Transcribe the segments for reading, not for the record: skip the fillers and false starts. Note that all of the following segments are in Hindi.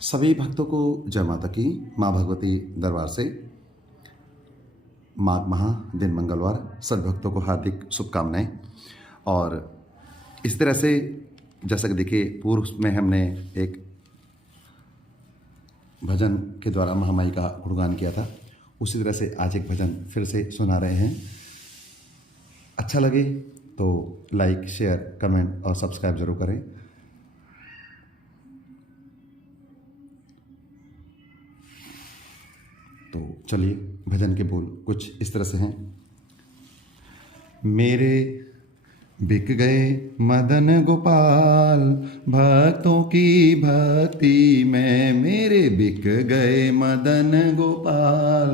सभी भक्तों को जय माता की। माँ भगवती दरबार से माघ माह दिन मंगलवार सभी भक्तों को हार्दिक शुभकामनाएं। और इस तरह से जैसा कि देखिए पूर्व में हमने एक भजन के द्वारा महामाई का गुणगान किया था, उसी तरह से आज एक भजन फिर से सुना रहे हैं। अच्छा लगे तो लाइक, शेयर, कमेंट और सब्सक्राइब जरूर करें। तो चलिए, भजन के बोल कुछ इस तरह से हैं। मेरे बिक गए मदन गोपाल भक्तों की भक्ति में, मेरे बिक गए मदन गोपाल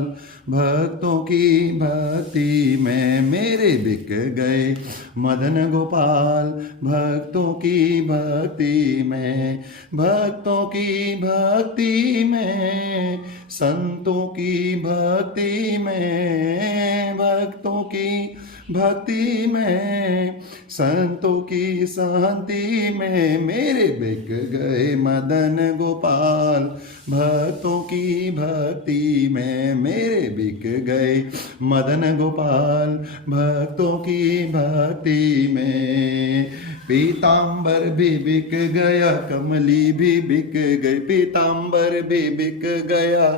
भक्तों की भक्ति में, मेरे बिक गए मदन गोपाल भक्तों की भक्ति में, भक्तों की भक्ति में, संतों की भक्ति में, भक्तों की भक्ति में, संतों की शांति में, मेरे बिक गए मदन गोपाल भक्तों की भक्ति में, मेरे बिक गए मदन गोपाल भक्तों की भक्ति में। पीतांबर भी बिक गया, कमली भी बिक गई, पीतांबर भी बिक गया,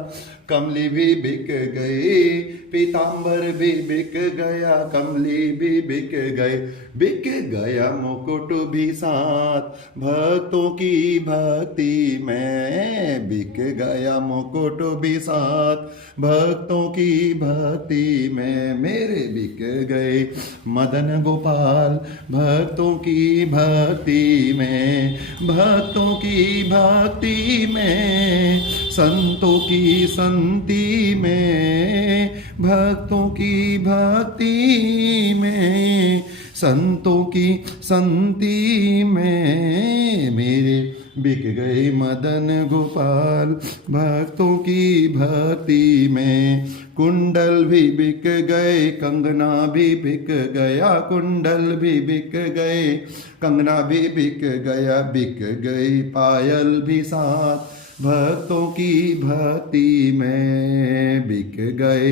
कमली भी बिक गई, पीतांबर भी बिक गया, कमली भी बिक गई, बिक गया मुकुट भी साथ भक्तों की भक्ति में, बिक गया मुकुट भी साथ भक्तों की भक्ति में, मेरे बिक गए मदन गोपाल भक्तों की भक्ति में, भक्तों की भक्ति में, संतों की संति में, भक्तों की भक्ति में, संतों की संति में, मेरे बिक गए मदन गोपाल भक्तों की भक्ति में। कुंडल भी बिक गए, कंगना भी बिक गया, कुंडल भी बिक गए, कंगना भी बिक गया, बिक गई पायल भी साथ भक्तों की भक्ति में, बिक गए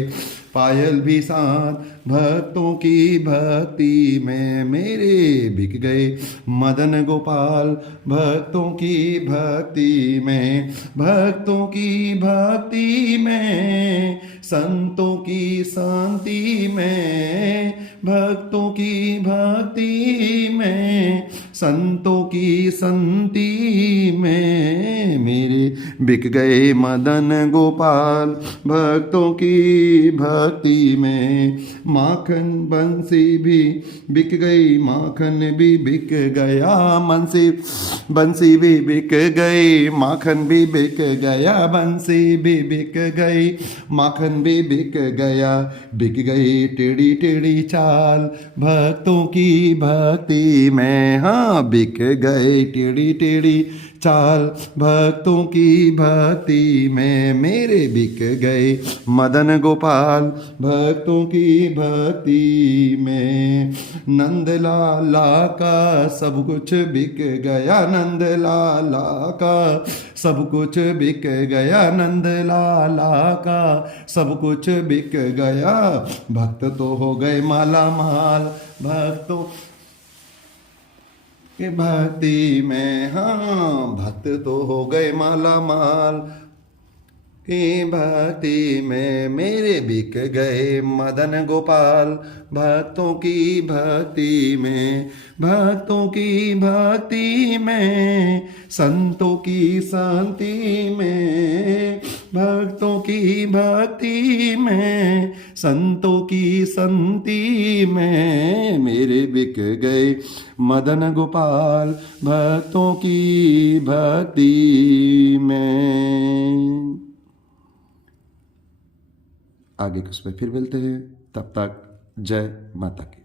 पायल भी साथ भक्तों की भक्ति में, मेरे बिक गए मदन गोपाल भक्तों की भक्ति में, भक्तों की भक्ति में, संतों की शांति में, भक्तों की भक्ति में, संतों की संति में, मेरे बिक गए मदन गोपाल भक्तों की भक्ति में। माखन बंसी भी बिक गई, माखन भी बिक गया, बंसी भी बिक गई, माखन भी बिक गया, बंसी भी बिक गई, माखन भी बिक गया, बिक गई टेढ़ी टेढ़ी चाल भक्तों की भक्ति में, हाँ बिक गए टेढ़ी टेढ़ी चाल भक्तों की भक्ति में, मेरे बिक गए मदन गोपाल भक्तों की भक्ति में। नंद लाला का सब कुछ बिक गया, नंद लाला का सब कुछ बिक गया, नंद लाला का सब कुछ बिक गया, भक्त तो हो गए माला माल भक्तों के भक्ति में, हाँ भक्त तो हो गए माला माल की भक्ति में, मेरे बिक गए मदन गोपाल भक्तों की भक्ति में, भक्तों की भक्ति में, संतों की शांति में, भक्तों की भक्ति में, संतों की संति में, मेरे बिक गए मदन गोपाल भक्तों की भक्ति में। आगे कुछ पे फिर मिलते हैं, तब तक जय माता की।